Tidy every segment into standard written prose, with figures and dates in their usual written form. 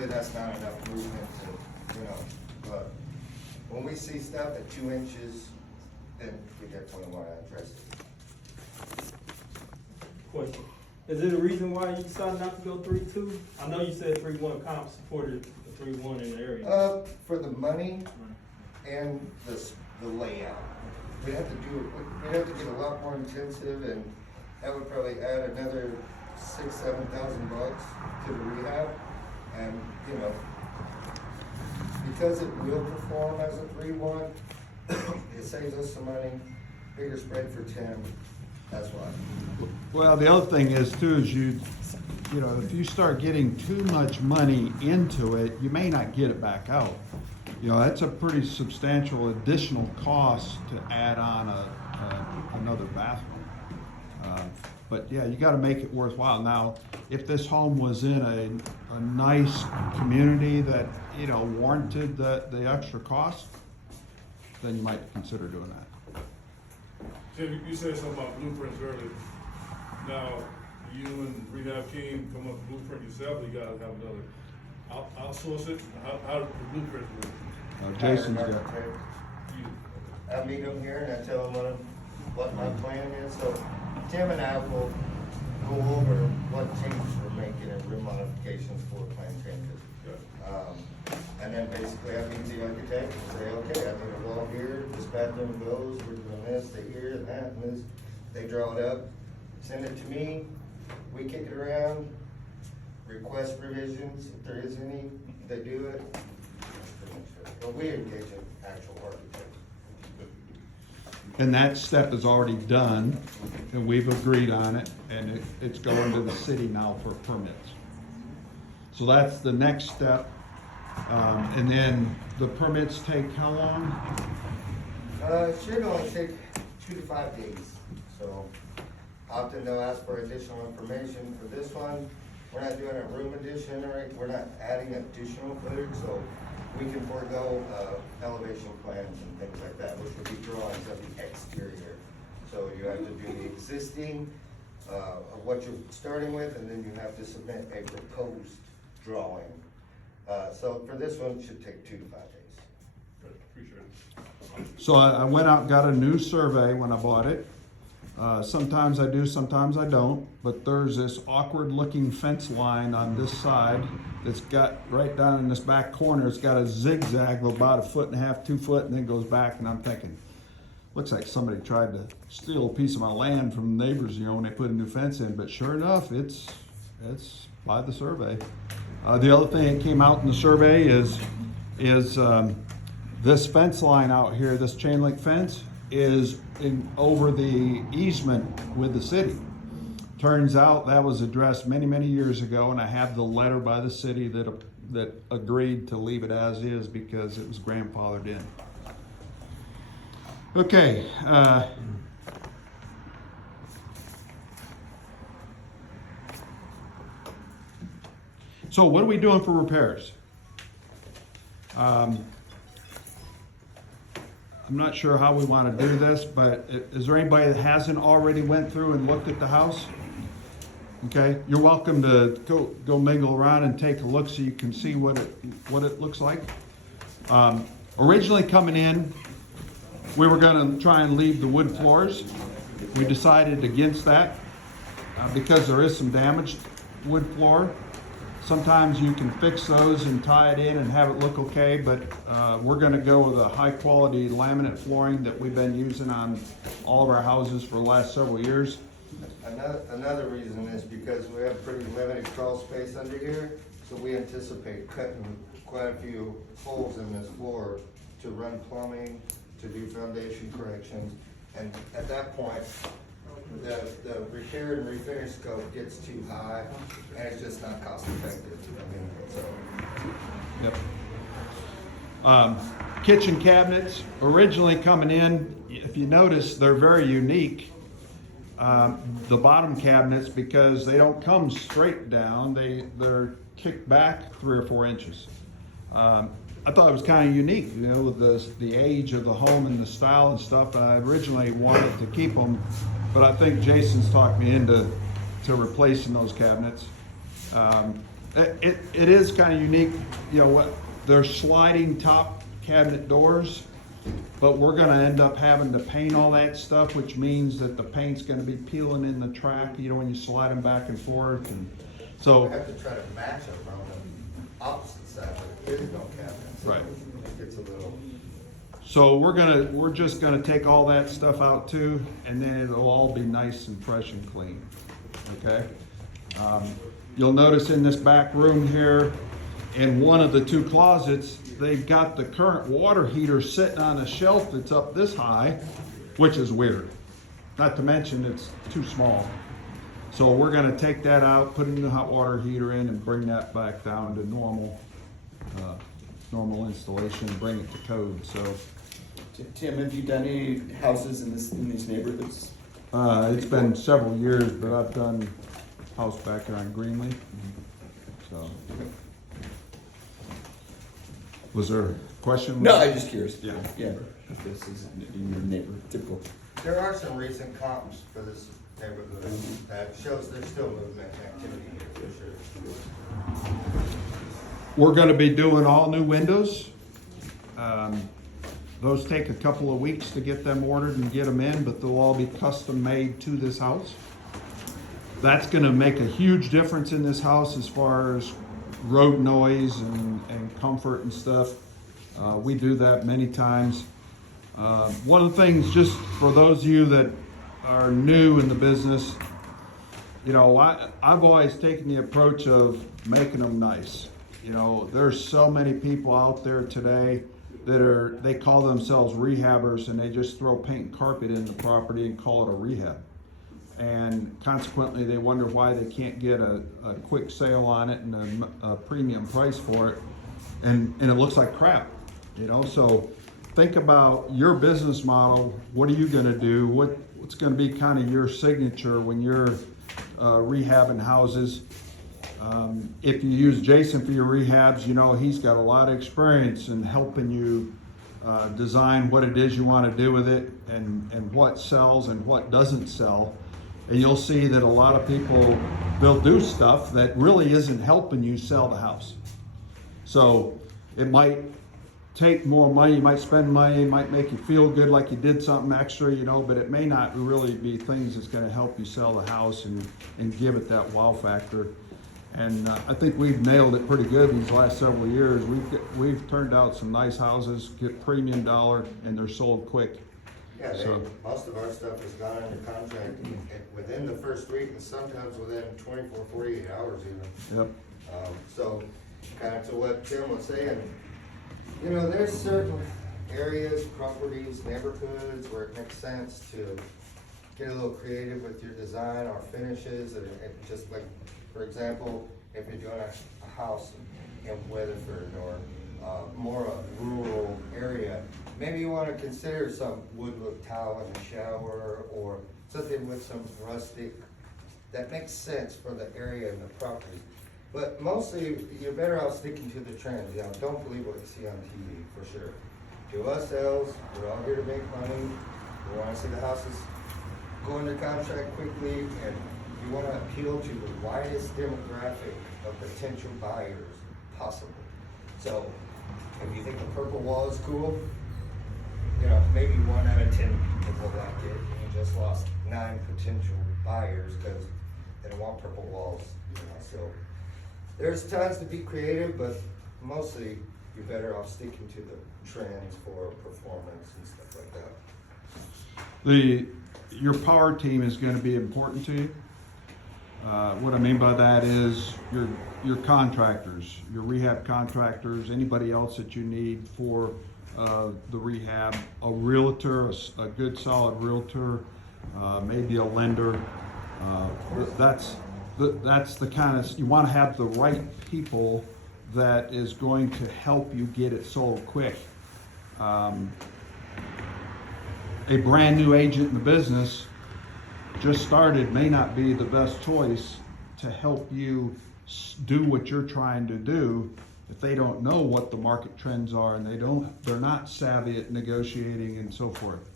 typically that's not enough movement to, but when we see stuff at 2 inches, then we definitely want to address it. Question. Is there a reason why you decided not to go 3-2? I know you said 3-1 comp supported the 3-1 in the area. For the money and the layout. We'd have to get a lot more intensive, and that would probably add another $6,000-7,000 to the rehab. And, because it will perform as a 3-1, it saves us some money, bigger spread for 10, that's why. Well, the other thing is too, is if you start getting too much money into it, you may not get it back out. That's a pretty substantial additional cost to add on another bathroom. But yeah, you gotta make it worthwhile. Now, if this home was in a nice community that, warranted the extra cost, then you might consider doing that. Tim, you said something about blueprints earlier. Now, you and rehab team come up with blueprint yourself, or you gotta have another outsource it? How do the blueprints work? Jason's got. I meet them here and I tell them what my plan is, so Tim and I will go over what changes we're making and room modifications for plan changes. And then basically I meet the architect and say, okay, I need a wall here, this bathroom goes, we're doing this, they here and that and this. They draw it up, send it to me, we kick it around, request revisions, if there is any, they do it. That's pretty much it. But we engage an actual architect. And that step is already done, and we've agreed on it, and it's going to the city now for permits. So that's the next step. And then the permits take how long? It should only take 2 to 5 days. So often they'll ask for additional information for this one. We're not doing a room addition, or we're not adding additional footage, so we can forego elevation plans and things like that, which would be drawings of the exterior. So you have to do the existing of what you're starting with, and then you have to submit a proposed drawing. So for this one, it should take 2 to 5 days. Good, appreciate it. So I went out and got a new survey when I bought it. Sometimes I do, sometimes I don't, but there's this awkward looking fence line on this side that's got right down in this back corner. It's got a zigzag of about 1.5 feet, 2 foot, and then goes back, and I'm thinking, looks like somebody tried to steal a piece of my land from the neighbors, when they put a new fence in, but sure enough, it's by the survey. The other thing that came out in the survey is this fence line out here, this chain link fence, is over the easement with the city. Turns out that was addressed many years ago, and I have the letter by the city that agreed to leave it as is because it was grandfathered in. Okay. So what are we doing for repairs? I'm not sure how we want to do this, but is there anybody that hasn't already went through and looked at the house? Okay, you're welcome to go mingle around and take a look so you can see what it looks like. Originally coming in, we were going to try and leave the wood floors. We decided against that because there is some damaged wood floor. Sometimes you can fix those and tie it in and have it look okay, but we're going to go with a high quality laminate flooring that we've been using on all of our houses for the last several years. Another reason is because we have pretty limited crawl space under here, so we anticipate cutting quite a few holes in this floor to run plumbing, to do foundation corrections, and at that point, the repair and refinish scope gets too high, and it's just not cost effective. Yep. Kitchen cabinets, originally coming in, if you notice, they're very unique. The bottom cabinets, because they don't come straight down, they're kicked back 3 or 4 inches. I thought it was kind of unique, with the age of the home and the style and stuff. I originally wanted to keep them, but I think Jason's talked me into replacing those cabinets. It is kind of unique, you know, what, they're sliding top cabinet doors, but we're gonna end up having to paint all that stuff, which means that the paint's gonna be peeling in the track, you know, when you slide them back and forth, and We so, have to try to match it on the opposite side, but there is no cabinet. So Right. It gets a little, so we're just gonna take all that stuff out too, and then it'll all be nice and fresh and clean, okay? You'll notice in this back room here, in one of the two closets, they've got the current water heater sitting on a shelf that's up this high, which is weird. Not to mention it's too small. So we're gonna take that out, put a new hot water heater in and bring that back down to normal installation, and bring it to code, so. Tim, have you done any houses in these neighborhoods? It's been several years, but I've done house back here on Greenlee, so. Was there a question? No, I'm just curious. Yeah. Yeah, if this is in your neighborhood, typical. there are some recent comps for this neighborhood that shows there's still movement and activity here for sure. We're gonna be doing all new windows. Those take a couple of weeks to get them ordered and get them in, but they'll all be custom made to this house. That's gonna make a huge difference in this house as far as road noise and comfort and stuff. We do that many times. One of the things, just for those of you that are new in the business, you know, I've always taken the approach of making them nice. You know, there's so many people out there today that they call themselves rehabbers, and they just throw paint and carpet in the property and call it a rehab. And consequently, they wonder why they can't get a quick sale on it and a premium price for it, and it looks like crap, you know? So think about your business model. What are you gonna do? What's gonna be kind of your signature when you're rehabbing houses? If you use Jason for your rehabs, you know he's got a lot of experience in helping you design what it is you want to do with it, and what sells and what doesn't sell. And you'll see that a lot of people, they'll do stuff that really isn't helping you sell the house. So it might take more money, you might spend money, it might make you feel good like you did something extra, you know, but it may not really be things that's going to help you sell the house and give it that wow factor. And I think we've nailed it pretty good these last several years. We've turned out some nice houses, get premium dollar, and they're sold quick. Yeah, So- most of our stuff has gone under contract within the first week, and sometimes within 24, 48 hours even. Yep. So, kind of to what Tim was saying, you know, there's certain areas, properties, neighborhoods where it makes sense to get a little creative with your design or finishes, and just like, for example, if you're doing a house in Weatherford or more a rural area, maybe you want to consider some wood look tile in the shower or something with some rustic that makes sense for the area and the property. But mostly, you're better off sticking to the trends. You know, don't believe what you see on TV, for sure. To us sales, we're all here to make money. We want to see the houses go under contract quickly, and you want to appeal to the widest demographic of potential buyers possible. So, if you think the purple wall is cool, you know, maybe 1 out of 10 people will like it, and you just lost 9 potential buyers because they don't want purple walls, you know, so. There's times to be creative, but mostly you're better off sticking to the trends for performance and stuff like that. Your power team is going to be important to you. What I mean by that is your contractors, your rehab contractors, anybody else that you need for the rehab, a realtor, a good solid realtor, maybe a lender. That's the kind of, you want to have the right people that is going to help you get it sold quick. A brand new agent in the business just started may not be the best choice to help you do what you're trying to do if they don't know what the market trends are and they're not savvy at negotiating and so forth.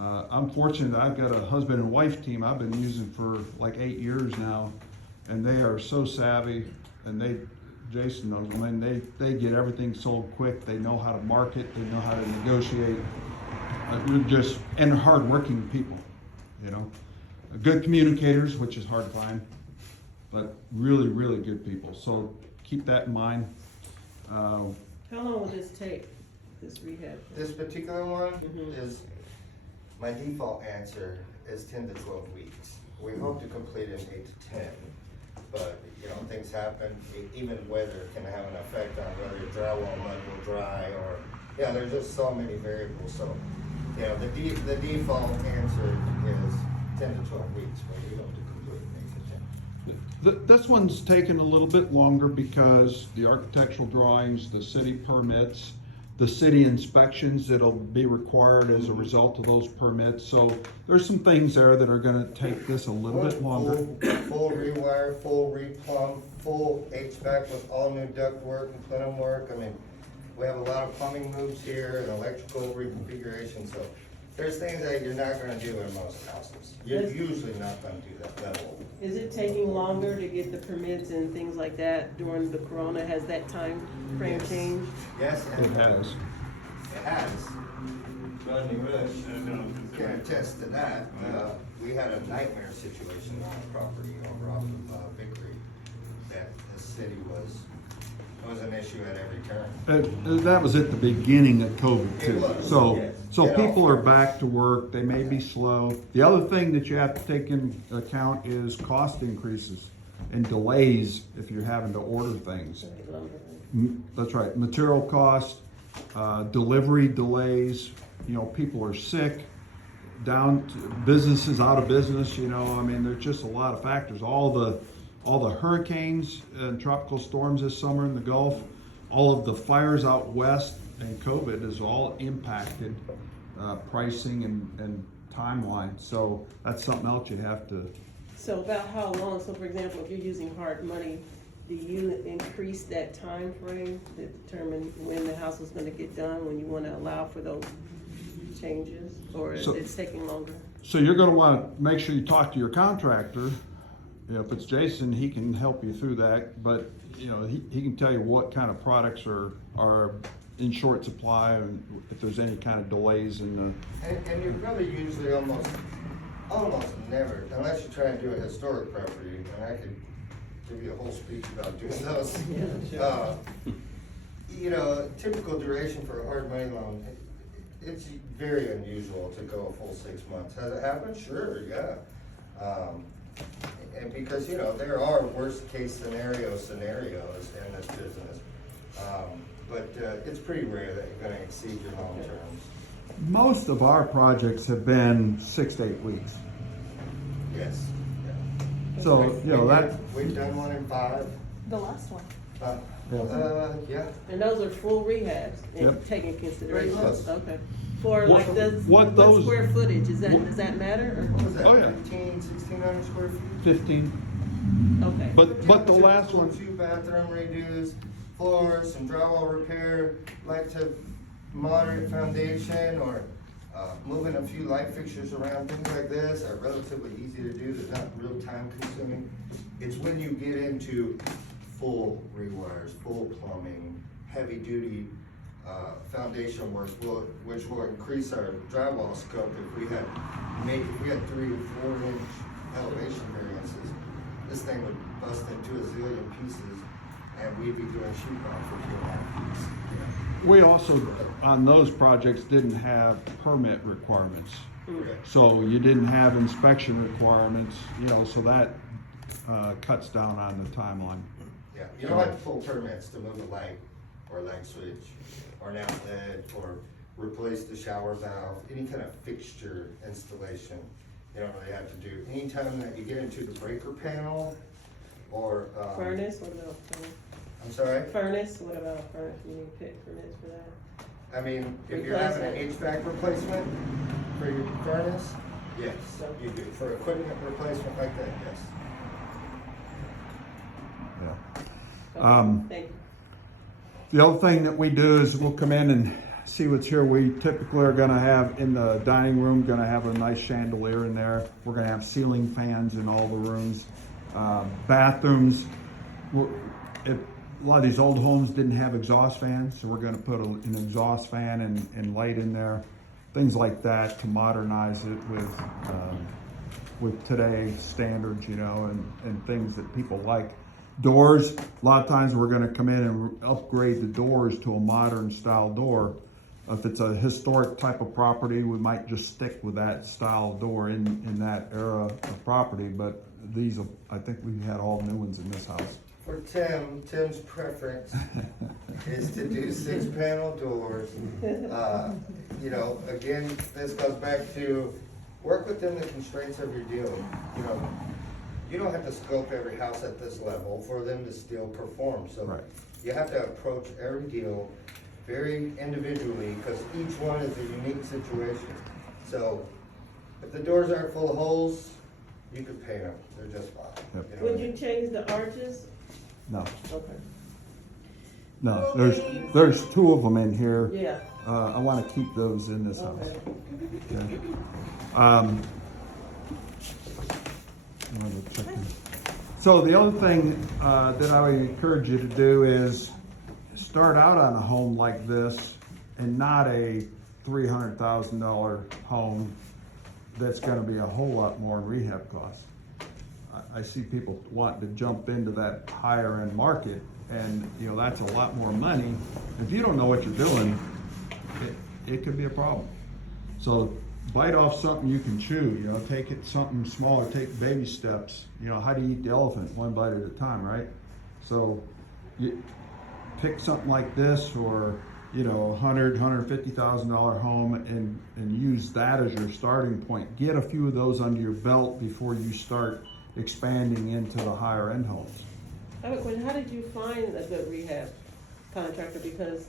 I'm fortunate that I've got a husband and wife team I've been using for like 8 years now, and they are so savvy and Jason knows, I mean, they get everything sold quick, they know how to market, they know how to negotiate. And hardworking people, you know. Good communicators, which is hard to find, but really, really good people. So keep that in mind. How long will this take, this rehab? This particular one Mhm. is, my default answer is 10 to 12 weeks. We hope to complete in 8 to 10, but, you know, things happen. Even weather can have an effect on whether your drywall mud will dry or, yeah, there's just so many variables. So, you know, the default answer is 10 to 12 weeks, but we hope to complete in 8 to 10. This one's taken a little bit longer because the architectural drawings, the city permits, the city inspections that'll be required as a result of those permits. So there's some things there that are gonna take this a little bit longer. Full rewire, full replumb, full HVAC with all new duct work and plenum work. I mean, we have a lot of plumbing moves here and electrical reconfiguration, so there's things that you're not gonna do in most houses. You're Yes. usually not gonna do that level. Is it taking longer to get the permits and things like that during the corona? Has that time frame Yes. changed? Yes, It and has. it has. Rodney Rush can attest to that. We had a nightmare situation on a property over off of Vickery that the city was an issue at every turn. That was at the beginning of COVID too. It was, So, yes. so It all- people are back to work, they may be slow. The other thing that you have to take into account is cost increases and delays if you're having to order things. That's right, material cost, delivery delays, you know, people are sick, businesses out of business, you know, I mean, there's just a lot of factors. All the hurricanes and tropical storms this summer in the Gulf, all of the fires out west and COVID has all impacted pricing and timeline. So that's something else you have to. So about how long, so for example, if you're using hard money, do you increase that time frame to determine when the house is gonna get done, when you wanna allow for those changes? Or is So- it taking longer? So you're gonna wanna make sure you talk to your contractor. If it's Jason, he can help you through that, but, you know, he can tell you what kind of products are in short supply and if there's any kind of delays in the. And you're really usually almost never, unless you're trying to do a historic property, and I could give you a whole speech about doing those. Yeah, You know, typical duration for a hard money loan, it's very unusual to go a full 6 months. Has it happened? Sure, yeah. And because, you know, there are worst case scenarios in this business. But it's pretty rare that you're gonna exceed your loan terms. Most of our projects have been 6 to 8 weeks. Yes. Yeah. So, you know, that, We've done one in 5. The last one. Yeah. and those are full rehabs and Yep. taking consideration, Very close. okay. For What- like the, what those- square footage, does that matter, What was that, Oh, yeah. 1,600 square feet? 15, or, okay? but the last one, 2 bathroom redos, floors, some drywall repair, like to moderate foundation or moving a few light fixtures around, things like this are relatively easy to do, they're not real time consuming. It's when you get into full rewires, full plumbing, heavy duty foundation work, which will increase our drywall scope if we had 3 or 4 inch elevation variances. This thing would bust into a zillion pieces and we'd be doing sheetrock for 2.5 feet. we also, on those projects, didn't have permit requirements. Okay. So you didn't have inspection requirements, you know, so that cuts down on the timeline. Yeah, you don't have to pull permits to move a light or a light switch or an outlet or replace the shower valve, any kind of fixture installation. You don't really have to do. Anytime that you get into the breaker panel or. Furnace, what about furnace? I'm sorry? Furnace, what about a furnace, you need pit permits for that? I mean, if you're having an HVAC replacement for your furnace, yes, you do. For equipment replacement like that, yes. Yeah. Okay, thank you. The other thing that we do is we'll come in and see what's here. We typically are gonna have, in the dining room, gonna have a nice chandelier in there. We're gonna have ceiling fans in all the rooms. Bathrooms, a lot of these old homes didn't have exhaust fans, so we're gonna put an exhaust fan and light in there, things like that to modernize it with today's standards, you know, and things that people like. Doors, a lot of times we're gonna come in and upgrade the doors to a modern style door. If it's a historic type of property, we might just stick with that style door in that era of property, but these, I think we've had all new ones in this house. For Tim's preference is to do 6-panel doors. You know, again, this goes back to work within the constraints of your deal. You know, you don't have to scope every house at this level for them to still perform. So Right. you have to approach every deal very individually because each one is a unique situation. So if the doors aren't full of holes, you could paint them. They're just fine. Yep. You know? Would you change the arches? No, Okay. no, there's 2 of them in here. Yeah, I wanna keep those in this house. okay. Okay. So the other thing that I would encourage you to do is start out on a home like this and not a $300,000 home that's gonna be a whole lot more in rehab costs. I see people wanting to jump into that higher end market, and you know, that's a lot more money. If you don't know what you're doing, it could be a problem. So bite off something you can chew, you know, take it something smaller, take baby steps. You know, how do you eat the elephant? One bite at a time, right? So you pick something like this, or you know, $150,000 home, and use that as your starting point. Get a few of those under your belt before you start expanding into the higher end homes. I have a question, how did you find a good rehab contractor? Because,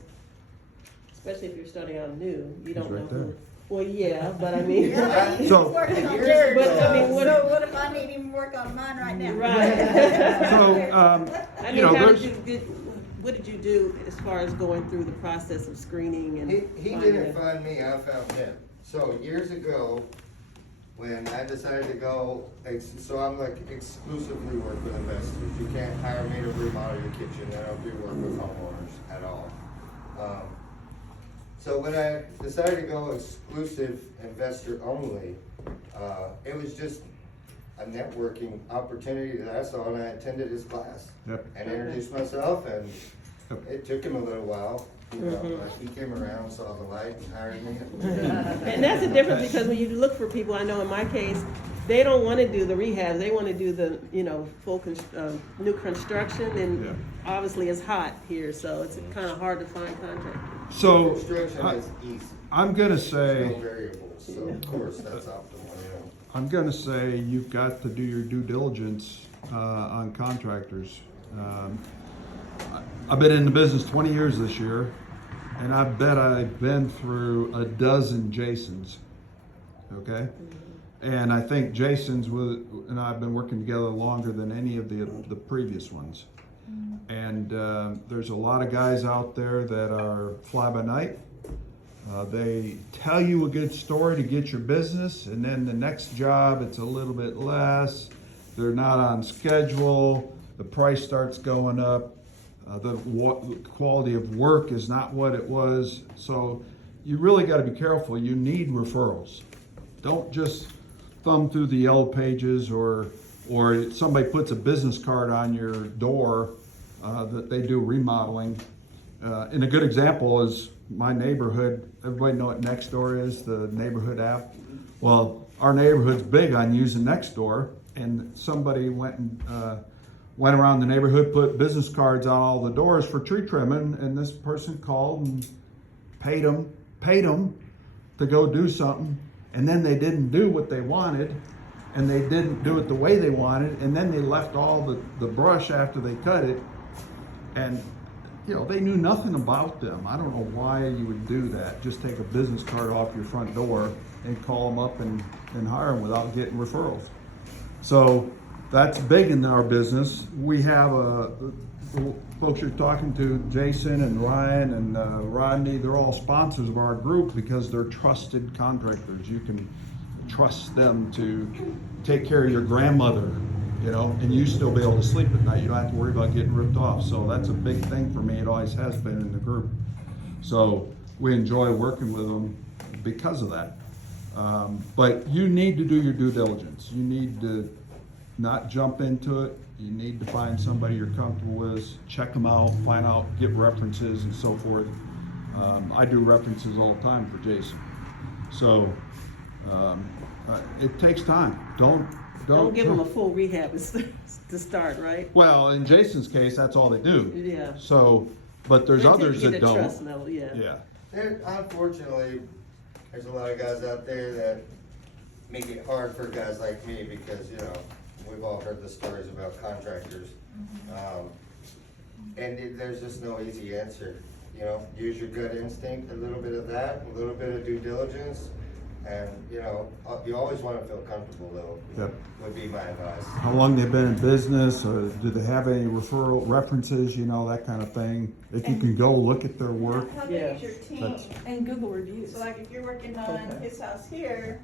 especially if you're starting out new, you don't He's right know who. there. Well, yeah, but I mean. Yeah, he's So- working on Years Jared. ago- But, I mean, what- So what if I need him to work on mine right now? Right. So, I you mean, know, how there's, what did you do as far as going through the process of screening and? He finding didn't it? find me, I found him. So years ago, when I decided to go, so I'm like exclusively work with investors. You can't hire me to remodel your kitchen, I don't do work with homeowners at all. So when I decided to go exclusive investor only, it was just a networking opportunity that I saw, and I attended his class. Yep. And introduced myself, and Yep. it took him a little while. You know, but he came around, saw the light, and hired me. And that's the difference, because when you look for people, I know in my case, they don't wanna do the rehab, they wanna do the, you know, full new construction, Yeah. and obviously it's hot here, so it's kinda hard to find contractors. so Construction I- is easy. I'm gonna There's say, no variables, so of course that's optimal, you know. I'm gonna say you've got to do your due diligence on contractors. I've been in the business 20 years this year, and I bet I've been through a dozen Jasons, okay? And I think Jason's and I've been working together longer than any of the previous ones. And there's a lot of guys out there that are fly by night. They tell you a good story to get your business, and then the next job, it's a little bit less. They're not on schedule. The price starts going up. The quality of work is not what it was. So you really got to be careful. You need referrals. Don't just thumb through the yellow pages, or somebody puts a business card on your door that they do remodeling. And a good example is my neighborhood. Everybody know what Nextdoor is, the neighborhood app? Well, our neighborhood's big on using Nextdoor, and somebody went around the neighborhood, put business cards on all the doors for tree trimming, and this person called and paid them to go do something, and then they didn't do what they wanted, and they didn't do it the way they wanted, and then they left all the brush after they cut it, and you know, they knew nothing about them. I don't know why you would do that. Just take a business card off your front door and call them up and hire them without getting referrals. So that's big in our business. We have folks you're talking to, Jason and Ryan and Rodney, they're all sponsors of our group because they're trusted contractors. You can trust them to take care of your grandmother you know, and you still be able to sleep at night. You don't have to worry about getting ripped off. So that's a big thing for me. It always has been in the group. So we enjoy working with them because of that. But you need to do your due diligence. You need to not jump into it. You need to find somebody you're comfortable with, check them out, find out, get references and so forth. I do references all the time for Jason. So it takes time. Don't give them a full rehab to start, right? Well, in Jason's case, that's all they do. Yeah. So, but there's Until you others get that a don't. trust level, yeah. Yeah. Unfortunately, there's a lot of guys out there that make it hard for guys like me because, you know, we've all heard the stories about contractors. There's just no easy answer, you know, use your gut instinct, a little bit of that, a little bit of due diligence, and, you know, you always wanna feel comfortable though, Yep. would be my advice. How long they've been in business, or do they have any referral references, you know, that kind of thing. If you can go look at their work. How big is your team? That's- And Google reviews. So like if you're working on Okay. his house here,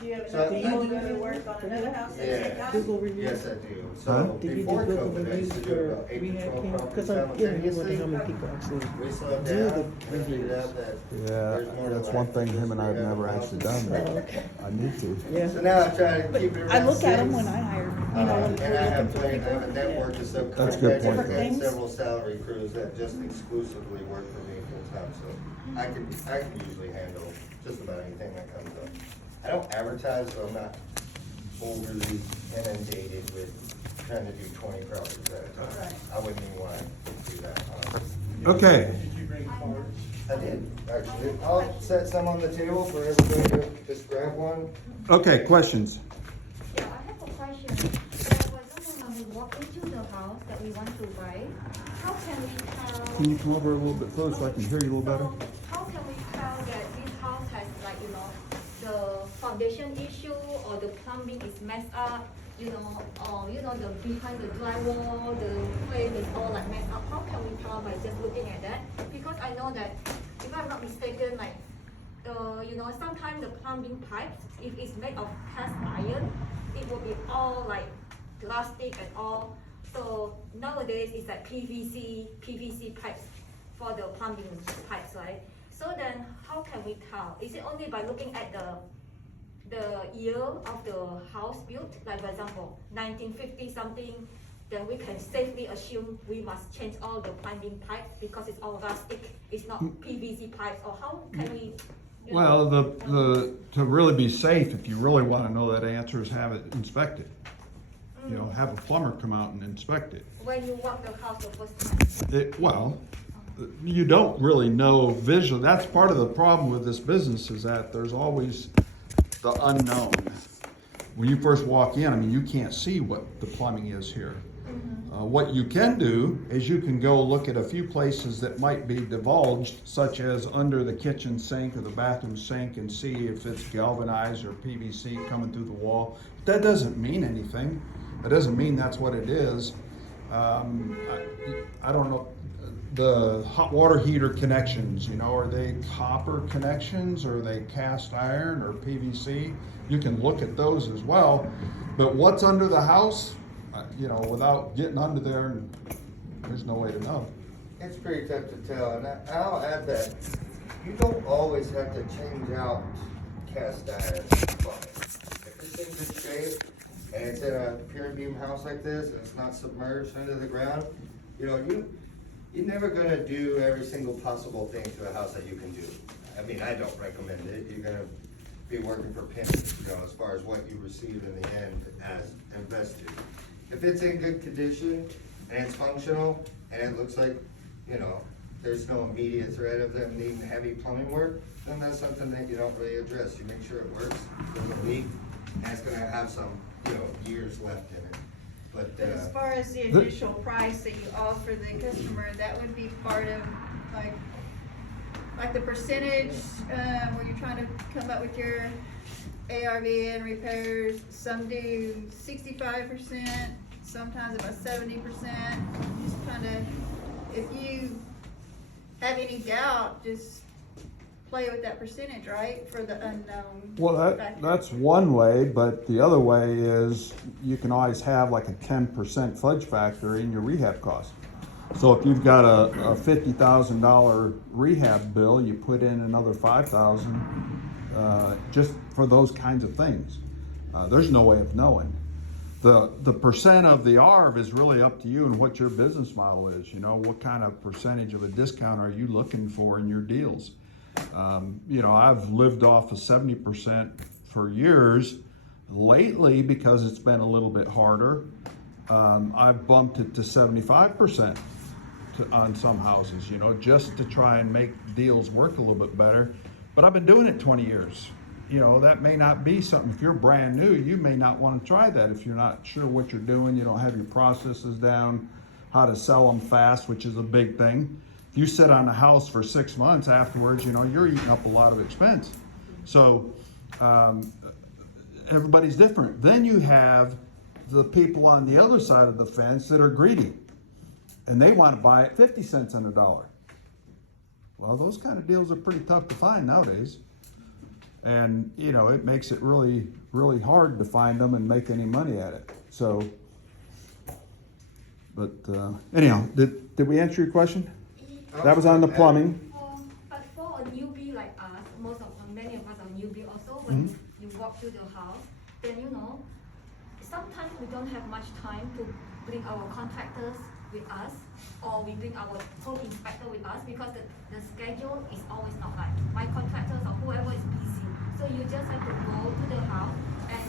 do you have So- enough people to work on another house at the same Yeah. time? Google reviews. Yes, I do. Huh? So Did you do before Google COVID, I reviews used to do for about 8 to rehab 12 camp? properties Because I'm getting wondering simultaneously. how many people actually We slowed do down, the and I figured reviews. out that Yeah, there's more to that's life one than thing just him and I have rehab never houses. actually done, but I need to. Yeah. So now I try to keep it around I look at them 6. when I hire, you know, when And I we're have looking for plenty, I people. have a network of That's a good subcontractors point. and several salary crews that just exclusively work for me full time, so I can usually handle just about anything that comes up. I don't advertise, so I'm not overly inundated with trying to do 20 properties at a time. Right. I wouldn't even want to do that, honestly. Okay, Did you bring cards? I did, actually. I'll set some on the table for everybody to just grab one. okay, questions? Yeah, I have a question. So for example, when we walk into the house that we want to buy, how can we tell? Can you come over a little bit closer so I can hear you a little better? So how can we tell that this house has like, the foundation issue or the plumbing is messed up, or the behind the drywall, the frame is all like messed up? How can we tell by just looking at that? Because I know that if I'm not mistaken, like, sometimes the plumbing pipes, if it's made of cast iron, it will be all like plastic and all. So nowadays it's like PVC pipes for the plumbing pipes, right? So then how can we tell? Is it only by looking at the year of the house built, like for example 1950 something, then we can safely assume we must change all the plumbing pipes because it's all rustic, it's not PVC pipes, or how can we? Well, to really be safe, if you really want to know that answer, is have it inspected. You know, have a plumber come out and inspect it. When you walk the house the first time? Well, you don't really know visually. That's part of the problem with this business, is that there's always the unknown. When you first walk in, I mean, you can't see what the plumbing is here. What you can do is you can go look at a few places that might be divulged, such as under the kitchen sink or the bathroom sink, and see if it's galvanized or PVC coming through the wall. That doesn't mean anything. That doesn't mean that's what it is. I don't know, the hot water heater connections, are they copper connections, or are they cast iron or PVC? You can look at those as well. But what's under the house, without getting under there, there's no way to know. It's pretty tough to tell, and I'll add that you don't always have to change out cast iron plumbing. If it's in good shape and it's in a pure beam house like this and it's not submerged under the ground, you're never gonna do every single possible thing to a house that you can do. I mean, I don't recommend it. You're gonna be working for pennies, as far as what you receive in the end as invested. If it's in good condition and it's functional and it looks like, there's no immediate threat of them needing heavy plumbing work, then that's something that you don't really address. You make sure it works, doesn't leak, and it's gonna have some, years left in it. But, As far as the initial price that you offer the customer, that would be part of like the percentage, where you're trying to come up with your ARV and repairs. Some do 65%, sometimes about 70%. Just kind of, if you have any doubt, just play with that percentage, right, for the unknown Well, factor. that's one way, but the other way is you can always have like a 10% fudge factor in your rehab cost. So if you've got a $50,000 rehab bill, you put in another $5,000 just for those kinds of things. There's no way of knowing. The percent of the ARV is really up to you and what your business model is. You know, what kind of percentage of a discount are you looking for in your deals? You know, I've lived off of 70% for years. Lately, because it's been a little bit harder, I've bumped it to 75% on some houses, you know, just to try and make deals work a little bit better. But I've been doing it 20 years. You know, that may not be something, if you're brand new, you may not want to try that if you're not sure what you're doing, you don't have your processes down, how to sell them fast, which is a big thing. If you sit on a house for 6 months afterwards, you know, you're eating up a lot of expense. So everybody's different. Then you have the people on the other side of the fence that are greedy and they want to buy it 50 cents on the dollar. Well, those kind of deals are pretty tough to find nowadays. And, you know, it makes it really, really hard to find them and make any money at it. So, but anyhow, did we answer your question? That was on the plumbing. But for a newbie like us, many of us are newbie also, when you walk through the house, then you know, sometimes we don't have much time to bring our contractors with us, or we bring our home inspector with us, because the schedule is always not right. My contractors or whoever is busy. So you just have to go to the house, and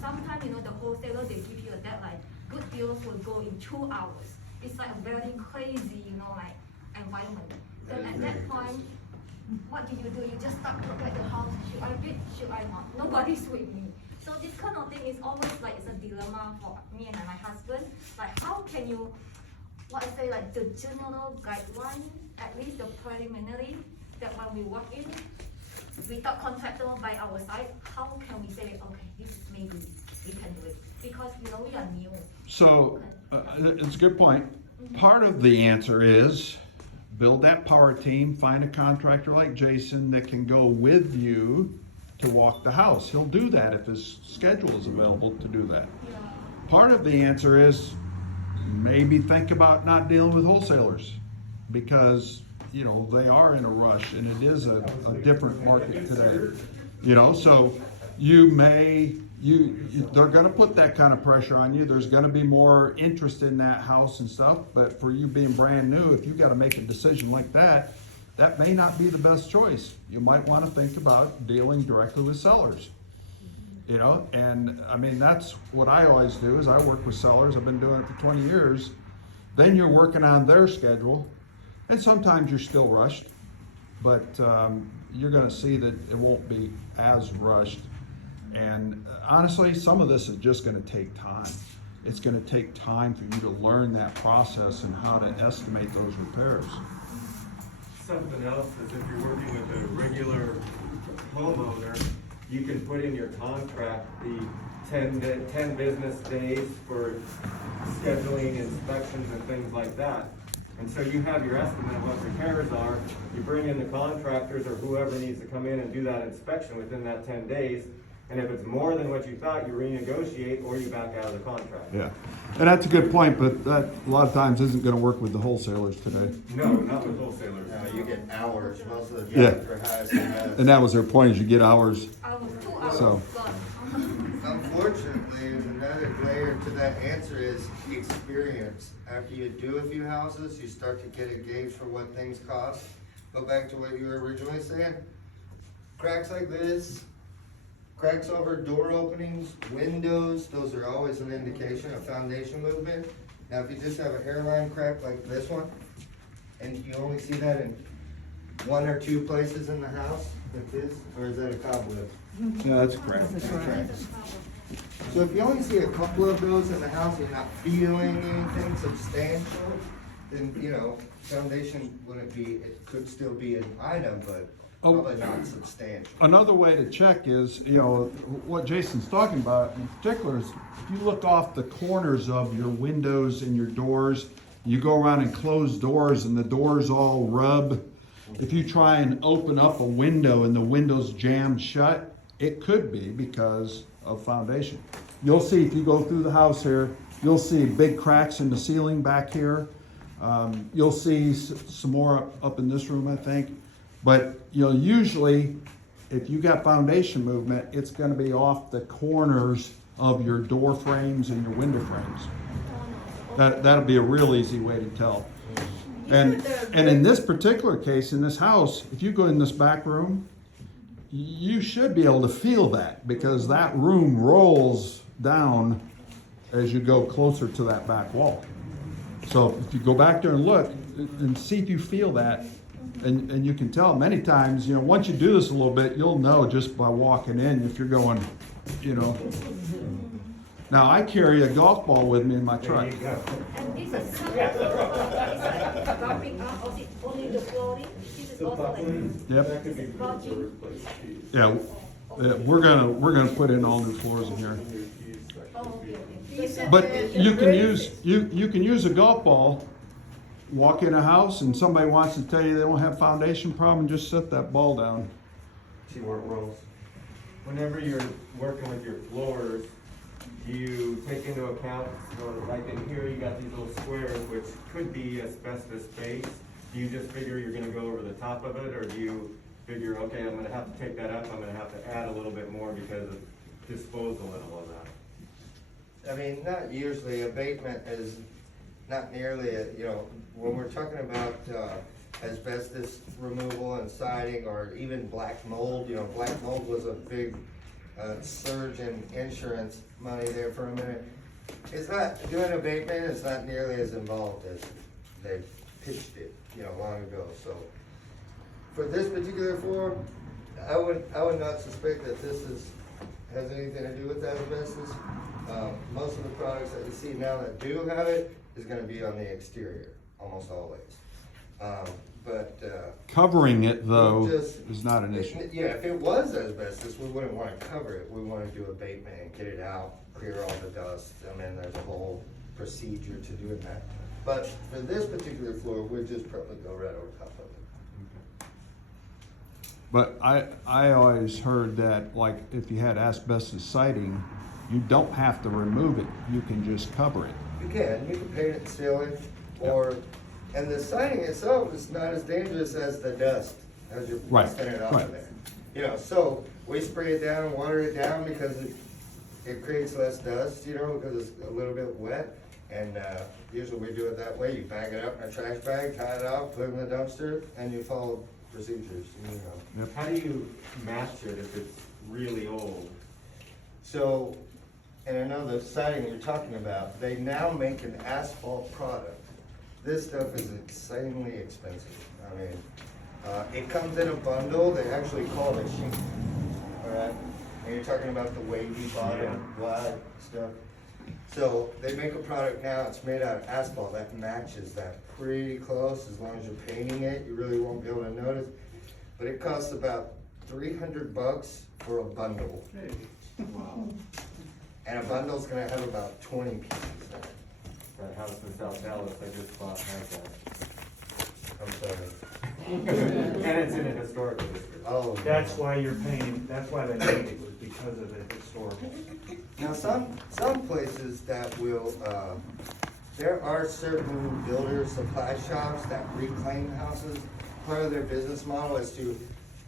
sometimes, you know, the wholesaler, they give you a deadline. Good deals will go in 2 hours. It's like a very crazy, you know, like environment. Then at that point, what do? You just start to look at the house. Should I bid? Should I not? Nobody's with me. So this kind of thing is always like, it's a dilemma for me and my husband. Like, how can you, what I say, like the general guideline, at least the preliminary, that when we walk in, without contractor by our side, how can we say, okay, this is maybe we can do it? Because, you know, we are new. So it's a good point. Part of the answer is build that power team, find a contractor like Jason that can go with you to walk the house. He'll do that if his schedule is available to do that. Yeah. Part of the answer is maybe think about not dealing with wholesalers, because, you know, they are in a rush and it is a different market today. You know, so they're gonna put that kind of pressure on you. There's gonna be more interest in that house and stuff, but for you being brand new, if you gotta make a decision like that, that may not be the best choice. You might wanna think about dealing directly with sellers. You know, and I mean, that's what I always do, is I work with sellers. I've been doing it for 20 years. Then you're working on their schedule, and sometimes you're still rushed, but you're gonna see that it won't be as rushed. And honestly, some of this is just gonna take time. It's gonna take time for you to learn that process and how to estimate those repairs. Something else is, if you're working with a regular homeowner, you can put in your contract the 10 business days for scheduling inspections and things like that. And so you have your estimate of what repairs are, you bring in the contractors or whoever needs to come in and do that inspection within that 10 days. And if it's more than what you thought, you renegotiate or you back out of the contract. Yeah, and that's a good point, but that a lot of times isn't gonna work with the wholesalers today. No, not with wholesalers. You get hours, most of the Yeah. jobs are highest and highest. And that was their point, is you get hours. 2 hours So. gone. Unfortunately, there's another layer to that answer, is experience. After you do a few houses, you start to get a gauge for what things cost. Go back to what you were originally saying. Cracks like this, cracks over door openings, windows, those are always an indication of foundation movement. Now, if you just have a hairline crack like this one, and you only see that in 1 or 2 places in the house, like this, or is that a cobweb? Yeah, that's correct. So if you only see a couple of those in the house, you're not feeling anything substantial, then, you know, foundation wouldn't be, it could still be an item, but probably not substantial. Another way to check is, you know, what Jason's talking about in particular is, if you look off the corners of your windows and your doors, you go around and close doors and the doors all rub If you try and open up a window and the window's jammed shut, it could be because of foundation. You'll see, if you go through the house here, you'll see big cracks in the ceiling back here. You'll see some more up in this room, I think. But, you know, usually, if you got foundation movement, it's gonna be off the corners of your door frames and your window frames. That'll be a real easy way to tell. And in this particular case, in this house, if you go in this back room, you should be able to feel that, because that room rolls down as you go closer to that back wall. So if you go back there and look and see if you feel that, and you can tell many times, you know, once you do this a little bit, you'll know just by walking in if you're going, you know. Now, I carry a golf ball with me in my truck. And this is bumping up, or is it only the flooring? This is also like. Yep. Could be Bulging. Yeah, we're gonna put in all new floors in here. Oh, okay, okay. You said But that- you can use a golf ball, walk in a house, and somebody wants to tell you they don't have foundation problem, just set that ball down. See where it rolls. Whenever you're working with your floors, you take into account, so like in here, you got these little squares, which could be asbestos base. Do you just figure you're gonna go over the top of it, or do you figure, okay, I'm gonna have to take that up, I'm gonna have to add a little bit more because of disposal and all of that? I mean, not usually, abatement is not nearly, you know, when we're talking about asbestos removal and siding, or even black mold, you know, black mold was a big surge in insurance money there for a minute. It's not, doing abatement is not nearly as involved as they pitched it, you know, long ago, so. For this particular floor, I would not suspect that this has anything to do with asbestos. Most of the products that you see now that do have it is gonna be on the exterior, almost always. Covering it, though, Just- is not an issue. Yeah, if it was asbestos, we wouldn't wanna cover it, we wanna do abatement and get it out, clear all the dust, I mean, there's a whole procedure to doing that. But for this particular floor, we'd just probably go right over top of it. But I always heard that, like, if you had asbestos siding, you don't have to remove it, you can just cover it. You can paint it, seal it, or, and the siding itself is not as dangerous as the dust, as you're Right, dusting it off right. of there. You know, so we spray it down and water it down because it creates less dust, you know, because it's a little bit wet. And usually we do it that way, you bag it up in a trash bag, tie it off, put it in the dumpster, and you follow procedures, you know. Yep. How do you match it if it's really old? So, and I know the siding you're talking about, they now make an asphalt product. This stuff is insanely expensive. I mean, it comes in a bundle, they actually call it a sheet, all right? And you're talking about the wavy bottom, wide stuff. So they make a product now, it's made out of asphalt that matches that pretty close. As long as you're painting it, you really won't be able to notice. But it costs about $300 for a bundle. Wow. And a bundle's gonna have about 20 pieces in it. That house in South Dallas I just bought has that. I'm sorry. And it's in a historical district. Oh. That's why you're paying, that's why they made it, was because of the historical. Now, some places that will, there are certain builder supply shops that reclaim houses. Part of their business model is to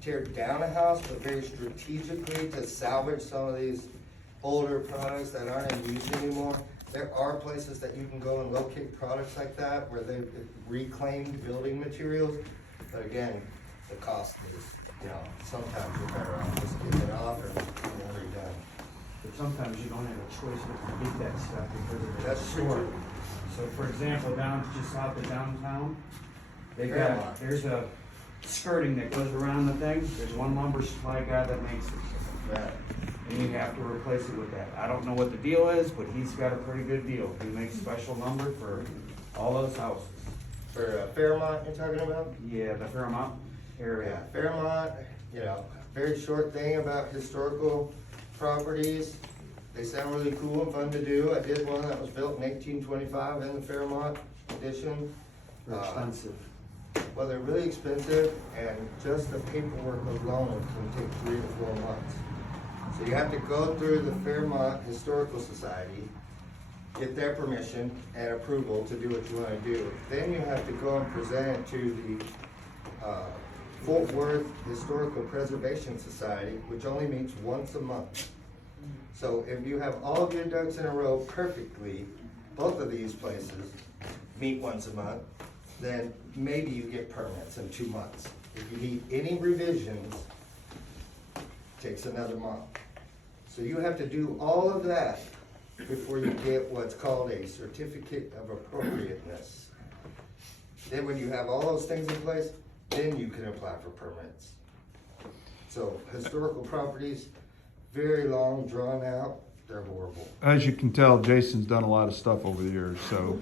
tear down a house, but very strategically to salvage some of these older products that aren't in use anymore. There are places that you can go and locate products like that where they've reclaimed building materials. But again, the cost is, you know, sometimes you're better off just getting it off and redone. But sometimes you don't have a choice but to get that stuff because of the That's true. historic. So for example, just south of downtown, Fairmont. there's a skirting that goes around the thing. There's one lumber supply guy that makes it. Right. And you have to replace it with that. I don't know what the deal is, but he's got a pretty good deal. He makes special lumber for all those houses. For Fairmont you're talking about? Yeah, the Fairmont area. Yeah, Fairmont, you know, very short thing about historical properties. They sound really cool and fun to do. I did one that was built in 1825 in the Fairmont edition. They're expensive. Well, they're really expensive, and just the paperwork alone can take 3 to 4 months. So you have to go through the Fairmont Historical Society, get their permission and approval to do what you wanna do. Then you have to go and present it to the Fort Worth Historical Preservation Society, which only meets once a month. So if you have all of your ducks in a row perfectly, both of these places meet once a month, then maybe you get permits in 2 months. If you need any revisions, it takes another month. So you have to do all of that before you get what's called a certificate of appropriateness. Then when you have all those things in place, then you can apply for permits. So historical properties, very long, drawn out, they're horrible. As you can tell, Jason's done a lot of stuff over the years, so.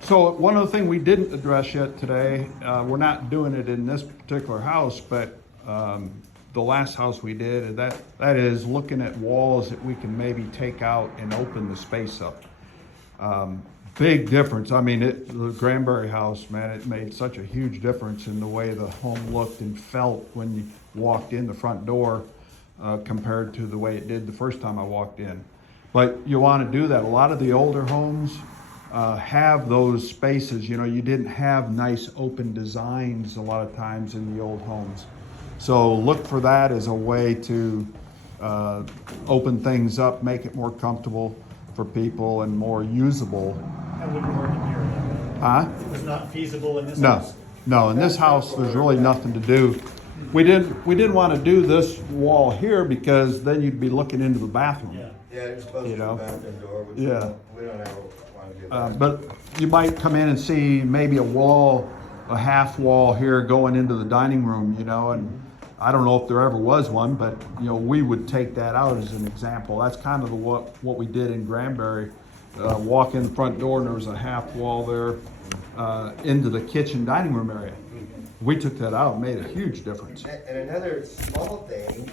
So one other thing we didn't address yet today, we're not doing it in this particular house, but the last house we did, and that is looking at walls that we can maybe take out and open the space up. Big difference. I mean, the Granbury house, man, it made such a huge difference in the way the home looked and felt when you walked in the front door compared to the way it did the first time I walked in. But you want to do that. A lot of the older homes have those spaces. You know, you didn't have nice open designs a lot of times in the old homes. So look for that as a way to open things up, make it more comfortable for people and more usable. That wouldn't work in here. Huh? It was not feasible in this No, house. no, in this house, there's really nothing to do. We didn't want to do this wall here because then you'd be looking into the bathroom. Yeah. Yeah, it's supposed to be the bathroom door, which Yeah. we don't ever want to do that. But you might come in and see maybe a half wall here going into the dining room, you know, and I don't know if there ever was one, but, you know, we would take that out as an example. That's kind of what we did in Granbury. Walk in the front door and there was a half wall there into the kitchen dining room area. We took that out, made a huge difference. And another small thing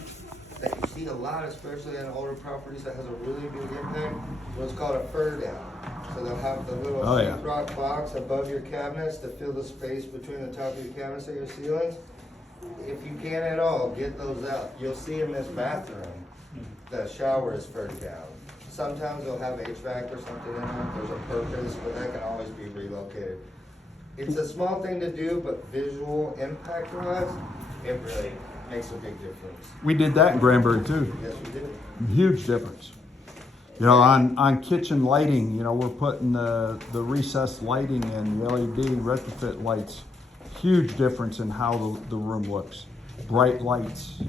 that you see a lot, especially on older properties that has a really big impact, what's called a fur down. So they'll have the little sheetrock box above your cabinets to fill the space between the top of your cabinets and your ceilings. If you can at all, get those out. You'll see in this bathroom, the shower is furred down. Sometimes they'll have HVAC or something in it, there's a purpose, but that can always be relocated. It's a small thing to do, but visual impact wise, it really makes a big difference. We did that in Granbury too. Yes, we did. Huge difference. You know, on kitchen lighting, you know, we're putting the recessed lighting in, the LED retrofit lights. Huge difference in how the room looks. Bright lights,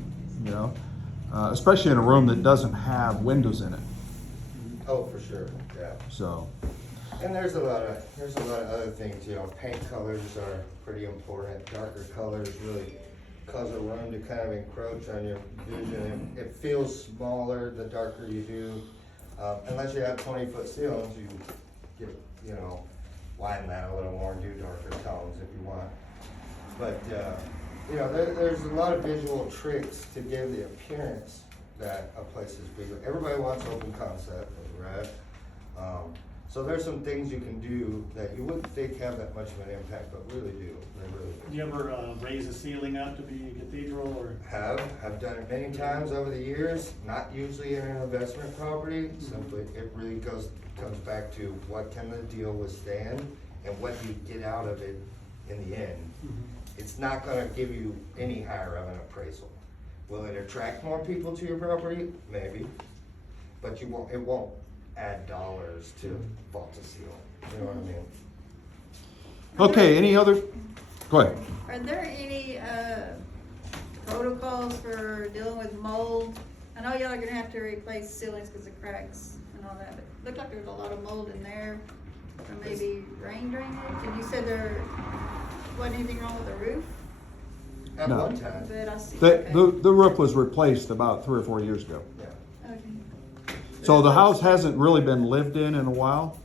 you know, especially in a room that doesn't have windows in it. Oh, for sure, yeah. So, And there's a lot of other things, you know, paint colors are pretty important. Darker colors really cause a room to kind of encroach on your vision. It feels smaller the darker you do. Unless you have 20-foot ceilings, you get, you know, widen that a little more and do darker tones if you want. But, you know, there's a lot of visual tricks to give the appearance that a place is bigger. Everybody wants open concept, right? So there's some things you can do that you wouldn't think have that much of an impact, but really do. They really do. Do you ever raise the ceiling up to be a cathedral or? I've done it many times over the years, not usually in an investment property. Simply, it really comes back to what can the deal withstand and what do you get out of it in the end. It's not gonna give you any higher of an appraisal. Will it attract more people to your property? Maybe, but it won't add dollars to vault to ceiling. You know what I mean? okay, any other, go ahead. Are there any protocols for dealing with mold? I know y'all are gonna have to replace ceilings because of cracks and all that, but it looked like there's a lot of mold in there from maybe rain drainage. And you said there wasn't anything wrong with the roof? At No. one time, But I see. The roof was replaced about 3 or 4 years ago. yeah. Okay. So the house hasn't really been lived in a while.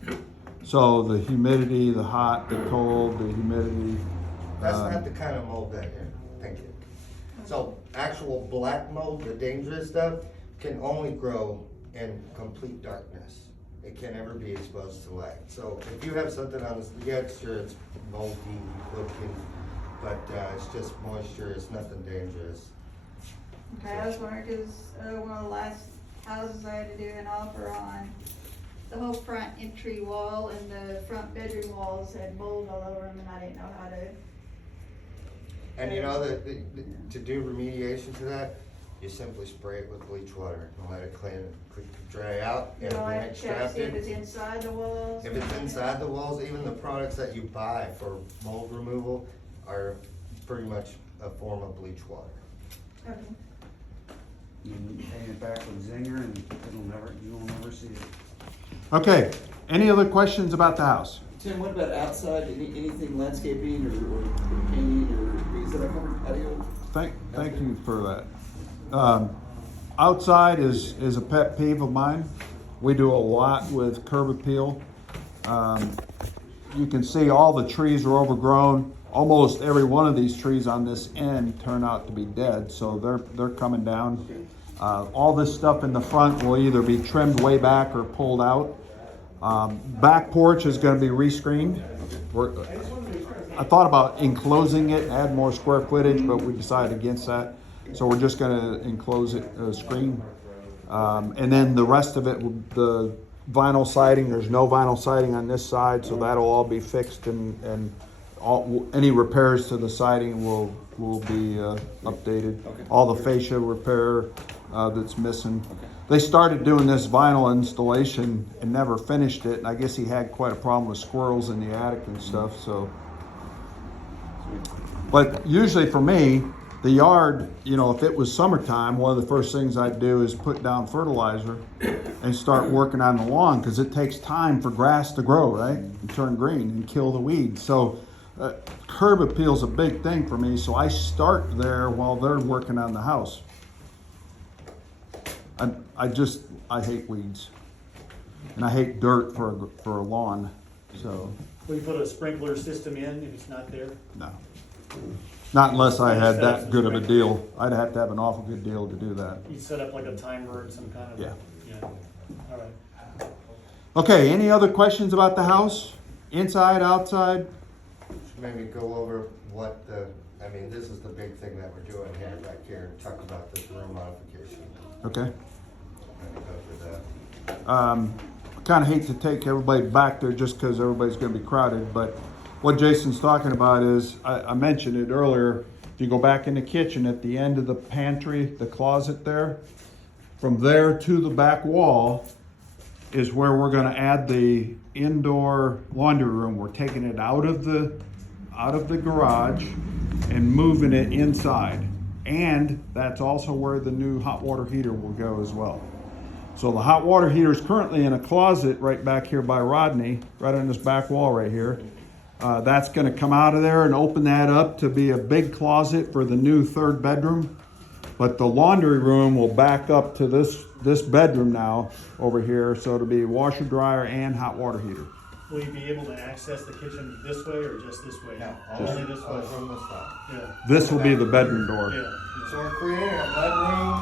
So the humidity, the hot, the cold, the humidity. That's not the kind of mold that here. Thank you. So actual black mold, the dangerous stuff, can only grow in complete darkness. it can never be exposed to light. So if you have something on the exterior, it's moldy looking, but it's just moisture, it's nothing dangerous. Okay, I was wondering, cause, one of the last houses I had to do an offer on, the whole front entry wall and the front bedroom walls had mold all over them, and I didn't know how to. And you know that to do remediation to that, you simply spray it with bleach water and let it clean, dry out, You and know, I then have to check, see if it's extracted. inside the walls. If it's inside the walls, even the products that you buy for mold removal are pretty much a form of bleach water. Okay. You can hang it back with Zinger and you'll never see it. Okay, any other questions about the house? Tim, what about outside, anything landscaping or painting, or is that a covered patio? Thank you for that. Outside is a pet peeve of mine. We do a lot with curb appeal. You can see all the trees are overgrown. Almost every one of these trees on this end turn out to be dead, so they're coming down. All this stuff in the front will either be trimmed way back or pulled out. Back porch is gonna be rescreened. I thought about enclosing it, add more square footage, but we decided against that. So we're just gonna enclose it, screen. And then the rest of it, the vinyl siding, there's no vinyl siding on this side, so that'll all be fixed, and any repairs to the siding will be updated. Okay. All the fascia repair that's missing. They started doing this vinyl installation and never finished it, and I guess he had quite a problem with squirrels in the attic and stuff, so. But usually for me, the yard, you know, if it was summertime, one of the first things I'd do is put down fertilizer and start working on the lawn, because it takes time for grass to grow, right? And turn green and kill the weeds. So curb appeal's a big thing for me, so I start there while they're working on the house. I hate weeds, and I hate dirt for a lawn, so, Will you put a sprinkler system in if it's not there? no. Not unless I had that good of a deal. I'd have to have an awful good deal to do that. You set up like a timer and some kind of. Yeah. Yeah, all right. Okay, any other questions about the house? Inside, outside? Maybe go over what this is the big thing that we're doing here, back here, and talk about this room modification. Okay. Maybe go through that. I kind of hate to take everybody back there just because everybody's going to be crowded, but what Jason's talking about is, I mentioned it earlier, if you go back in the kitchen at the end of the pantry, the closet there, from there to the back wall is where we're going to add the indoor laundry room. We're taking it out of the garage and moving it inside. And that's also where the new hot water heater will go as well. So the hot water heater is currently in a closet right back here by Rodney, right on this back wall right here. That's gonna come out of there and open that up to be a big closet for the new third bedroom. But the laundry room will back up to this bedroom now over here, so it'll be washer, dryer, and hot water heater. Will you be able to access the kitchen this way or just this way? No, Only this way? from the side. Yeah, This will be the bedroom door. yeah. So we're creating a mudroom,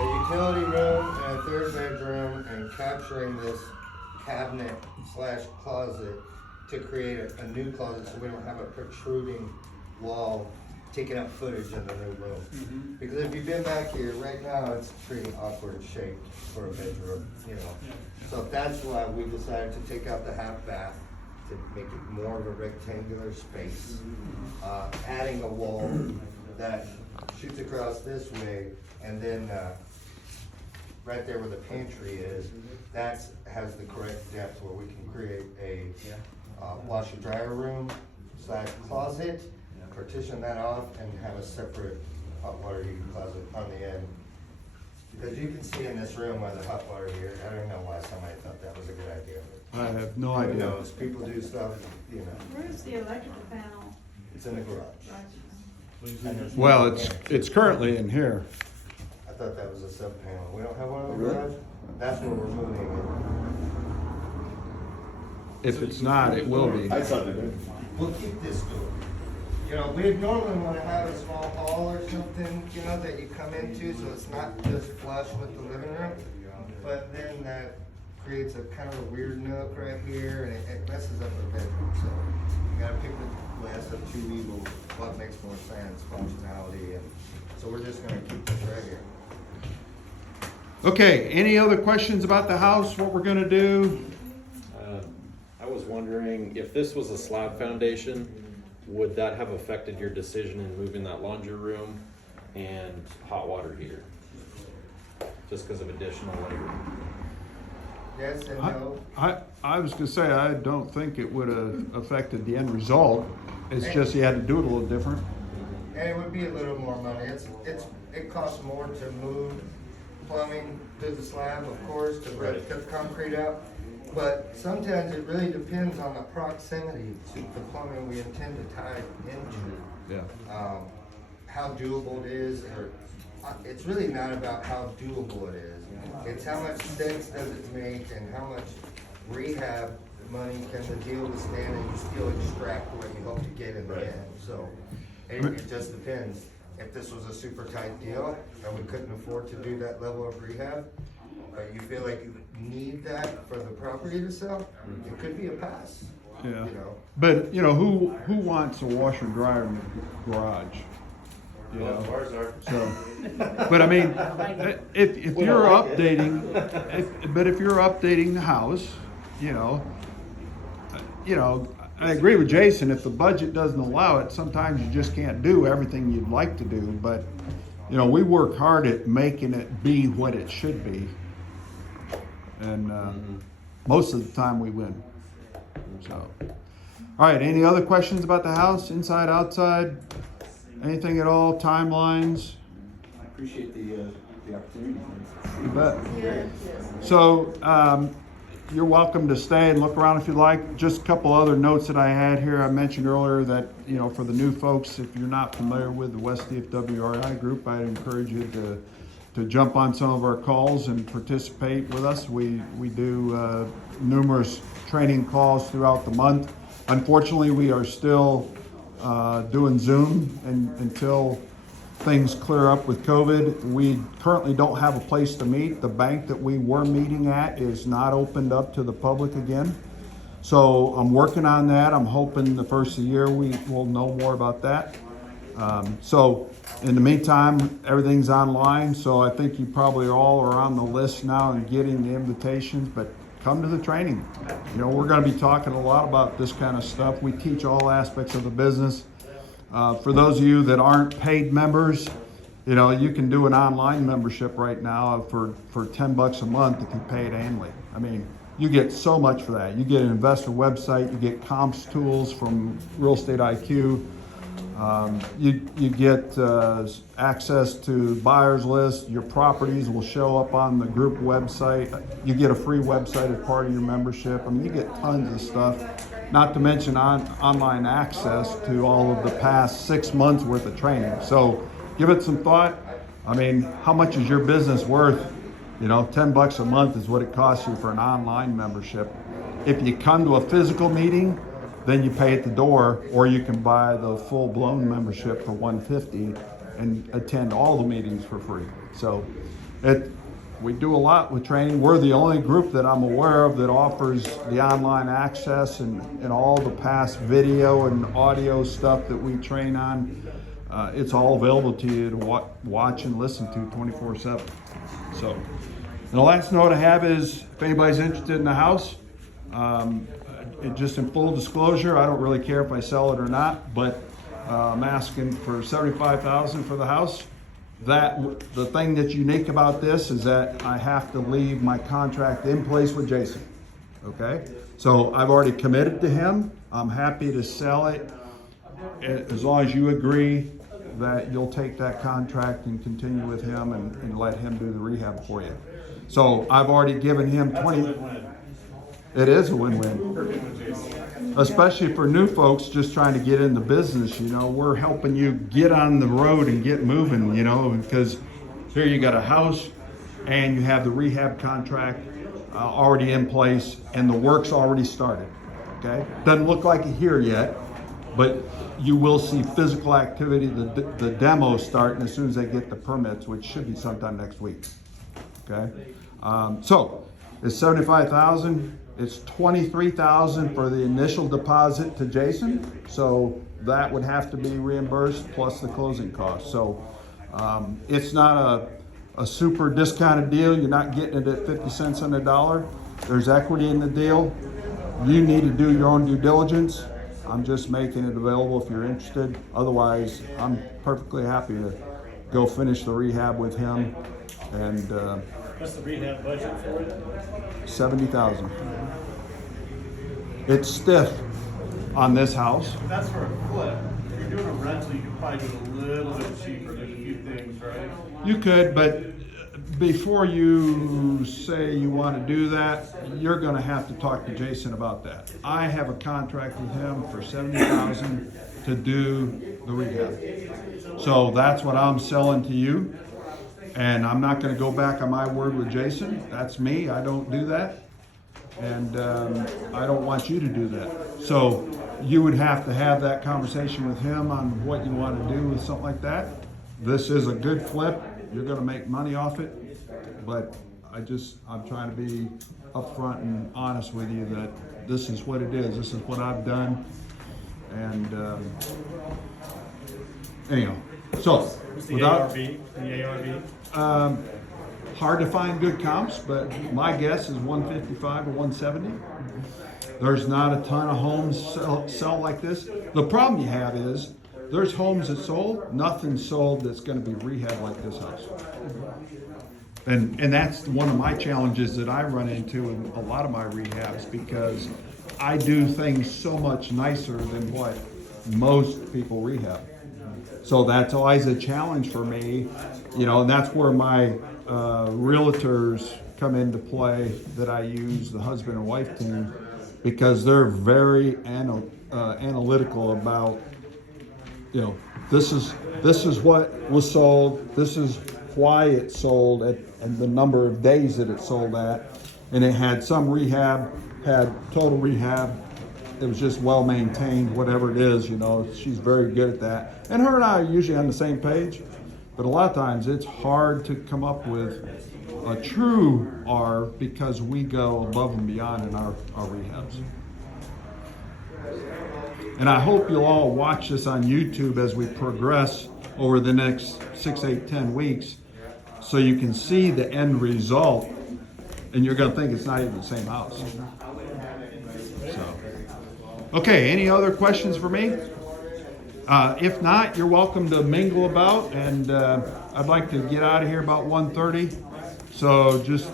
a utility room, and a third bedroom, and capturing this cabinet / closet to create a new closet, so we don't have a protruding wall taking up footage in the new room. Mm-hmm. Because if you've been back here, right now, it's pretty awkward shaped for a bedroom, you know. Yeah. So that's why we decided to take out the half bath to make it more of a rectangular space. Adding a wall that shoots across this way, and then right there where the pantry is, that has the correct depth where we can create a washer dryer room / closet, partition that off, and have a separate hot water heating closet on the end. Because you can see in this room where the hot water heater, I don't know why somebody thought that was a good idea. I have no Who idea. knows, people do stuff, you know, Where's the electrical panel? it's in the garage. Well, it's currently in here. I thought that was a sub panel. We don't have one in the garage? That's where we're moving If it's not, it will be. I thought they did. it. We'll keep this door. You know, we'd normally want to have a small hall or something, you know, that you come into, so it's not just flush with the living room. But then that creates a kind of a weird nook right here, and it messes up our bedroom, so you gotta pick the less of two evils, what makes more sense, functionality, and so we're just gonna keep this right here. Okay, any other questions about the house, what we're gonna do? I was wondering if this was a slab foundation, would that have affected your decision in moving that laundry room and hot water heater? Just because of additional labor? Yes and no. I was gonna say, I don't think it would have affected the end result. It's just you had to do it a little different. And it would be a little more money. It costs more to move plumbing to the slab, of course, to cut the concrete out. But sometimes it really depends on the proximity to the plumbing we intend to tie into. Yeah. How doable it is, or it's really not about how doable it is. It's how much sense does it make and how much rehab money can the deal withstand and you still extract what you hope to get in the end. So it just depends. If this was a super tight deal and we couldn't afford to do that level of rehab, you feel like you need that for the property to sell, it could be a pass. Yeah. You know? But, who wants a washer and dryer in the garage? You know? Ours are. So, but I mean, if you're updating, if you're updating the house, I agree with Jason, if the budget doesn't allow it, sometimes you just can't do everything you'd like to do, but, we work hard at making it be what it should be. And, most of the time we win, so. All right, any other questions about the house, inside, outside? Anything at all, timelines? I appreciate the opportunity. You bet. Yeah. So, you're welcome to stay and look around if you like. Just a couple other notes that I had here. I mentioned earlier that, for the new folks, if you're not familiar with the West DFW REI Group, I'd encourage you to jump on some of our calls and participate with us. We do numerous training calls throughout the month. Unfortunately, we are still doing Zoom until things clear up with COVID. We currently don't have a place to meet. The bank that we were meeting at is not opened up to the public again. So I'm working on that. I'm hoping the first of the year we will know more about that. So in the meantime, everything's online. So I think you probably all are on the list now and getting the invitations, but come to the training. We're going to be talking a lot about this kind of stuff. We teach all aspects of the business. For those of you that aren't paid members, you can do an online membership right now for $10 a month if you pay it annually. I mean, you get so much for that. You get an investor website, you get comps tools from Real Estate IQ, you get access to buyers list. Your properties will show up on the group website. You get a free website as part of your membership. I mean, you get tons of stuff. Not to mention online access to all of the past 6 months worth of training. So give it some thought. I mean, how much is your business worth? $10 a month is what it costs you for an online membership. If you come to a physical meeting, then you pay at the door, or you can buy the full-blown membership for $150 and attend all the meetings for free. So we do a lot with training. We're the only group that I'm aware of that offers the online access and all the past video and audio stuff that we train on. It's all available to you to watch and listen to 24/7. So, and the last note I have is if anybody's interested in the house, just in full disclosure, I don't really care if I sell it or not, but I'm asking for $75,000 for the house. The thing that's unique about this is that I have to leave my contract in place with Jason. Okay? So I've already committed to him. I'm happy to sell it as long as you agree that you'll take that contract and continue with him and let him do the rehab for you. So I've already given him 20. It is a win-win. Especially for new folks just trying to get in the business, we're helping you get on the road and get moving, because here you got a house and you have the rehab contract already in place and the work's already started, okay? Doesn't look like it here yet, but you will see physical activity, the demo starting as soon as they get the permits, which should be sometime next week, okay? So is $75,000. It's $23,000 for the initial deposit to Jason, so that would have to be reimbursed plus the closing costs. So it's not a super discounted deal. You're not getting it at 50 cents on the dollar. There's equity in the deal. You need to do your own due diligence. I'm just making it available if you're interested. Otherwise, I'm perfectly happy to go finish the rehab with him. And What's the rehab budget for it? $70,000. It's stiff on this house. That's for a flip. If you're doing a rental, you could probably do it a little bit cheaper, there's a few things, right? You could, but before you say you want to do that, you're going to have to talk to Jason about that. I have a contract with him for $70,000 to do the rehab. So that's what I'm selling to you. And I'm not going to go back on my word with Jason. That's me. I don't do that. And I don't want you to do that. So you would have to have that conversation with him on what you want to do with something like that. This is a good flip. You're going to make money off it. But I'm trying to be upfront and honest with you that this is what it is. This is what I've done. And anyhow, so The ARV, hard to find good comps, but my guess is 155 or 170. There's not a ton of homes sell like this. The problem you have is there's homes that sold, nothing sold that's going to be rehabbed like this house. And that's one of my challenges that I run into in a lot of my rehabs, because I do things so much nicer than what most people rehab. So that's always a challenge for me, and that's where my realtors come into play that I use, the husband and wife team, because they're very analytical about, this is what was sold, this is why it sold and the number of days that it sold at, and it had some rehab, had total rehab. It was just well maintained, whatever it is, she's very good at that. And her and I are usually on the same page, but a lot of times it's hard to come up with a true R because we go above and beyond in our rehabs. And I hope you'll all watch this on YouTube as we progress over the next 6, 8, 10 weeks, so you can see the end result, and you're gonna think it's not even the same house. So, okay, any other questions for me? If not, you're welcome to mingle about, and I'd like to get out of here about 1:30. So just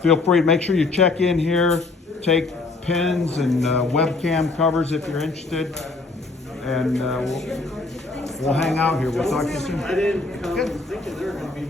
feel free to make sure you check in here, take pins and webcam covers if you're interested, and we'll hang out here. We'll talk to you soon. I didn't come Good. thinking they were gonna be